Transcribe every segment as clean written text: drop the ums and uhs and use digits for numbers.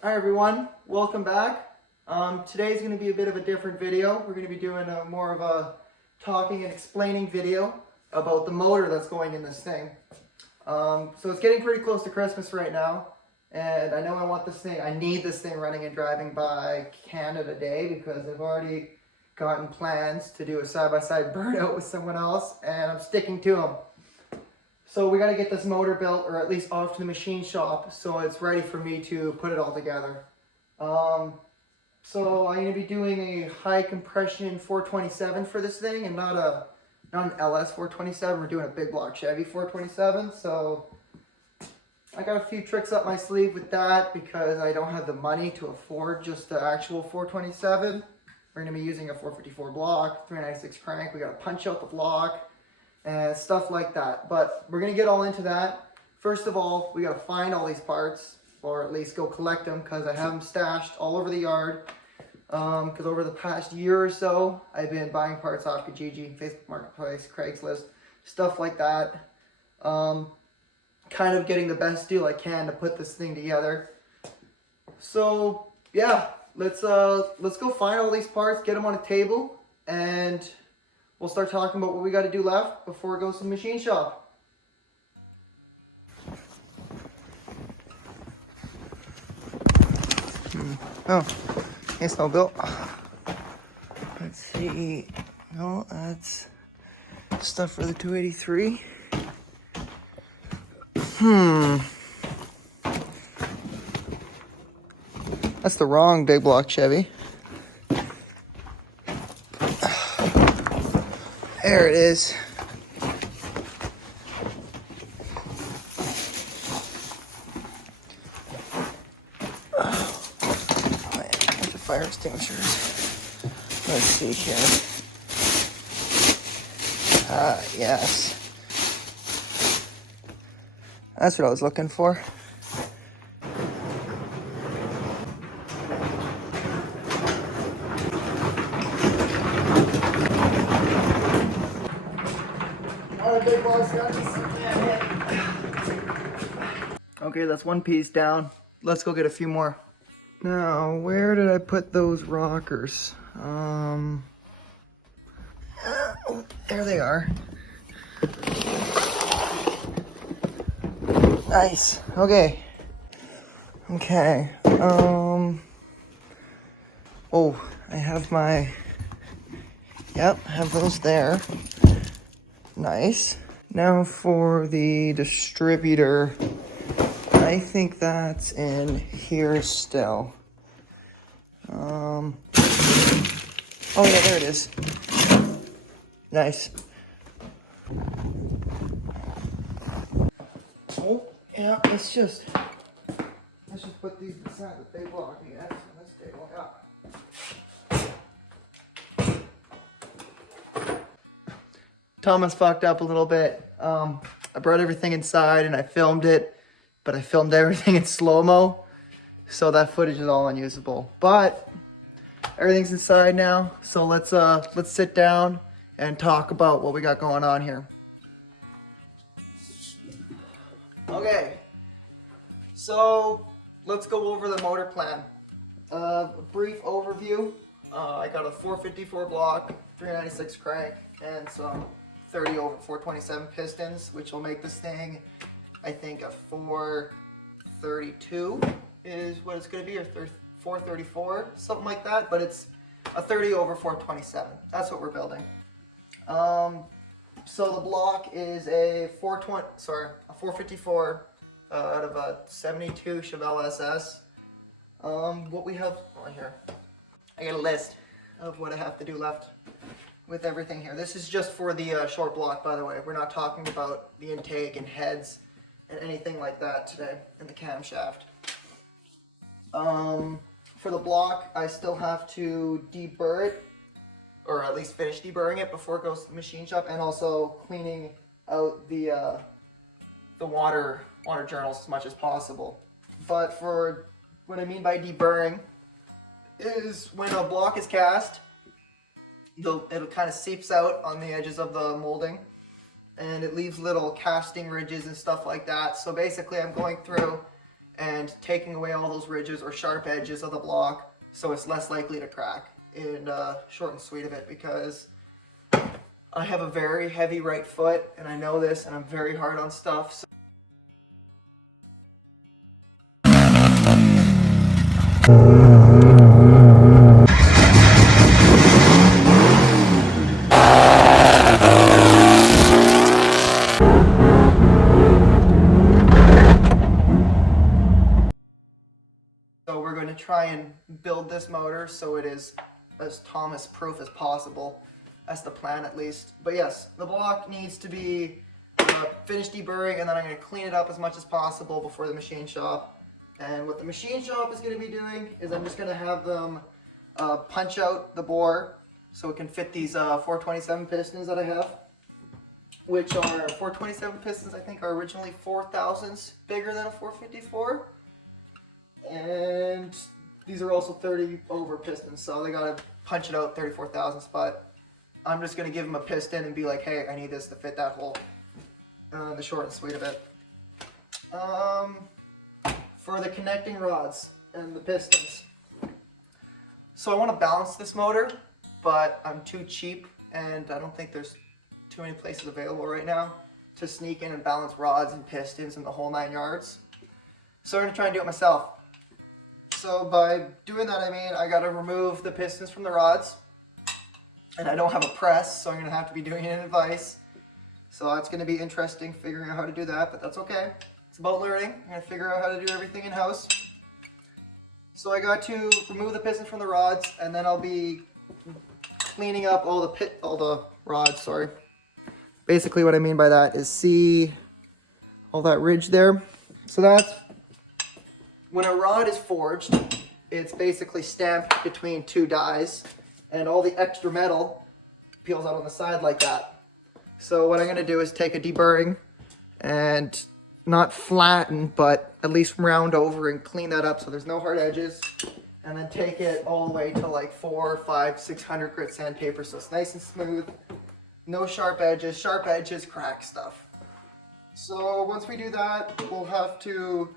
Hi everyone, welcome back. Today's going to be a bit of a different video. We're going to be doing more of a talking and explaining video about the motor that's going in this thing. So it's getting pretty close to Christmas right now, and I know I need this thing running and driving by Canada Day because I've already gotten plans to do a side-by-side burnout with someone else, and I'm sticking to them. So we got to get this motor built, or at least off to the machine shop, so it's ready for me to put it all together. So I'm going to be doing a high compression 427 for this thing, and not an LS 427. We're doing a big block Chevy 427. So I got a few tricks up my sleeve with that because I don't have the money to afford just the actual 427. We're going to be using a 454 block, 396 crank. We got to punch out the block and stuff like that. But we're going to get all into that. First of all, we got to find all these parts, or at least go collect them, because I have them stashed all over the yard. Because over the past year or so, I've been buying parts off Kijiji, Facebook Marketplace, Craigslist, stuff like that. Kind of getting the best deal I can to put this thing together. So yeah, let's go find all these parts, get them on a table, and we'll start talking about what we got to do left before it goes to the machine shop. Oh, it's no built. Let's see. No, that's stuff for the 283. That's the wrong big block Chevy. There it is. Bunch of fire extinguishers. Let's see here. Yes. That's what I was looking for. Okay, that's one piece down. Let's go get a few more. Now, where did I put those rockers? There they are. Nice. Okay. Oh, I have my... Yep, have those there. Nice. Now for the distributor. I think that's in here still. Oh yeah, there it is. Nice. Oh yeah, let's just put these beside the big block again. So let's take one out. Thomas fucked up a little bit. I brought everything inside and I filmed it, but I filmed everything in slow-mo, so that footage is all unusable. But everything's inside now, so let's sit down and talk about what we got going on here. Okay, so let's go over the motor plan. A brief overview. I got a 454 block, 396 crank, and some 30 over 427 pistons, which will make this thing, I think, a 432 is what it's going to be, or 434, something like that, but it's a 30 over 427. That's what we're building. So the block is a 454 out of a 72 Chevy SS. What we have on here, I got a list of what I have to do left with everything here. This is just for the short block, by the way. We're not talking about the intake and heads and anything like that today, and the camshaft. For the block, I still have to deburr it, or at least finish deburring it before it goes to the machine shop, and also cleaning out the water journals as much as possible. But for what I mean by deburring is when a block is cast, it kind of seeps out on the edges of the molding, and it leaves little casting ridges and stuff like that. So basically I'm going through and taking away all those ridges or sharp edges of the block so it's less likely to crack. And short and sweet of it, because I have a very heavy right foot and I know this, and I'm very hard on stuff. So we're going to try and build this motor so it is as Thomas proof as possible. That's the plan, at least. But yes, the block needs to be finished deburring, and then I'm going to clean it up as much as possible before the machine shop. And what the machine shop is going to be doing is I'm just going to have them punch out the bore so it can fit these 427 pistons that I have, which are 427 pistons. I think are originally 4,000s bigger than a 454. And these are also 30 over pistons, so they gotta punch it out 34 thousandths. But I'm just gonna give them a piston and be like, hey, I need this to fit that hole. The short and sweet of it. For the connecting rods and the pistons, so I want to balance this motor, but I'm too cheap, and I don't think there's too many places available right now to sneak in and balance rods and pistons and the whole 9 yards. So I'm gonna try and do it myself. So by doing that, I mean I got to remove the pistons from the rods, and I don't have a press, so I'm going to have to be doing it in a vise. So it's going to be interesting figuring out how to do that, but that's okay. It's about learning. I'm going to figure out how to do everything in-house. So I got to remove the pistons from the rods, and then I'll be cleaning up all the rods, sorry. Basically what I mean by that is, see all that ridge there? So that's when a rod is forged, it's basically stamped between two dies, and all the extra metal peels out on the side like that. So what I'm going to do is take a deburring and not flatten, but at least round over and clean that up so there's no hard edges, and then take it all the way to like 400, 500, 600 grit sandpaper so it's nice and smooth, no sharp edges. Sharp edges crack stuff. So once we do that, we'll have to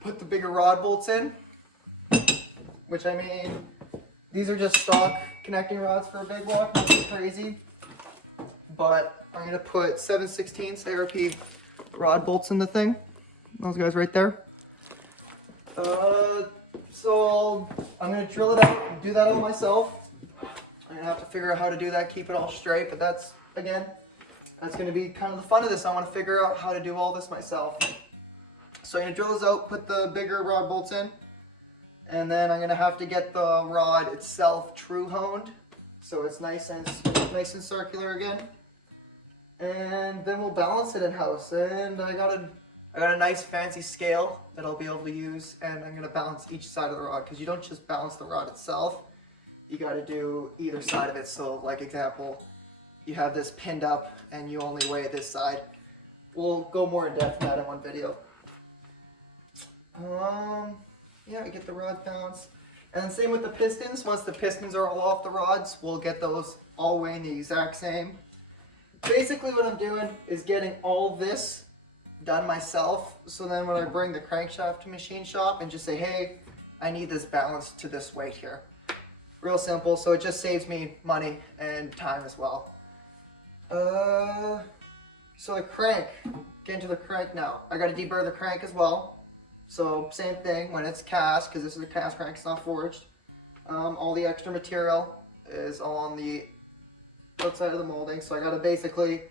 put the bigger rod bolts in, which I mean, these are just stock connecting rods for a big block, nothing crazy. But I'm gonna put 7/16 ARP rod bolts in the thing. Those guys right there. So I'm gonna drill it out and do that all myself. I'm gonna have to figure out how to do that, keep it all straight, but that's gonna be kind of the fun of this. I wanna figure out how to do all this myself. So I'm going to drill this out, put the bigger rod bolts in, and then I'm going to have to get the rod itself true honed so it's nice and circular again. And then we'll balance it in-house. And I got a nice fancy scale that I'll be able to use, and I'm going to balance each side of the rod, because you don't just balance the rod itself, you got to do either side of it. So like example, you have this pinned up and you only weigh this side. We'll go more in depth in that in one video. Yeah, get the rods balanced. And same with the pistons. Once the pistons are all off the rods, we'll get those all weighing the exact same. Basically what I'm doing is getting all this done myself, so then when I bring the crankshaft to machine shop and just say, hey, I need this balanced to this weight here. Real simple, so it just saves me money and time as well. So the crank, get into the crank now. I gotta deburr the crank as well. So same thing when it's cast, because this is a cast crank, it's not forged. All the extra material is all on the outside of the molding, so I gotta basically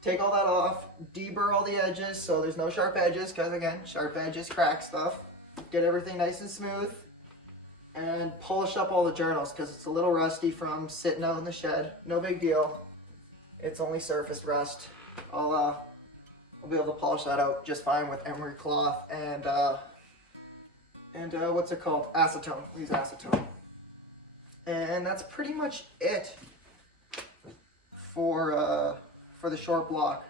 take all that off, deburr all the edges so there's no sharp edges, because again, sharp edges crack stuff. Get everything nice and smooth, and polish up all the journals because it's a little rusty from sitting out in the shed. No big deal. It's only surface rust. I'll be able to polish that out just fine with emery cloth and what's it called? Acetone. We use acetone. And that's pretty much it for the short block.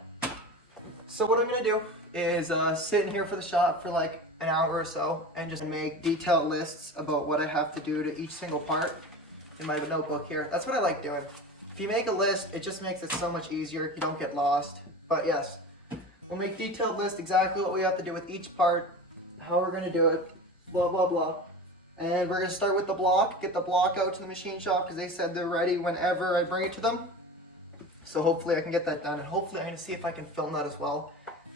So what I'm gonna do is sit in here for the shop for like an hour or so and just make detailed lists about what I have to do to each single part in my notebook here. That's what I like doing. If you make a list, it just makes it so much easier. You don't get lost. But yes, we'll make detailed list exactly what we have to do with each part, how we're gonna do it, blah, blah, blah. And we're gonna start with the block, get the block out to the machine shop because they said they're ready whenever I bring it to them. So hopefully I can get that done, and hopefully I'm gonna see if I can film that as well.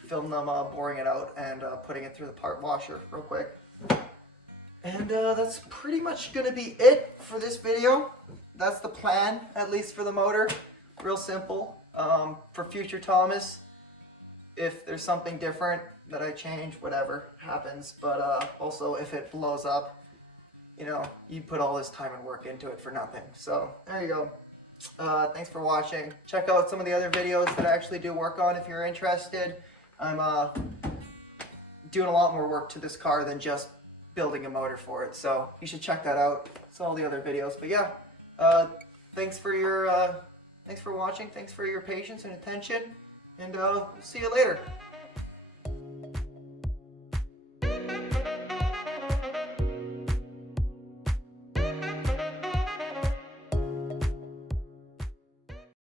Film them boring it out and putting it through the part washer real quick. And that's pretty much gonna be it for this video. That's the plan, at least for the motor. Real simple. For future Thomas, if there's something different that I change, whatever happens. But also if it blows up, you know, you put all this time and work into it for nothing. So there you go. Thanks for watching. Check out some of the other videos that I actually do work on if you're interested. I'm doing a lot more work to this car than just building a motor for it, so you should check that out. It's all the other videos. But yeah, thanks for watching. Thanks for your patience and attention, and see you later.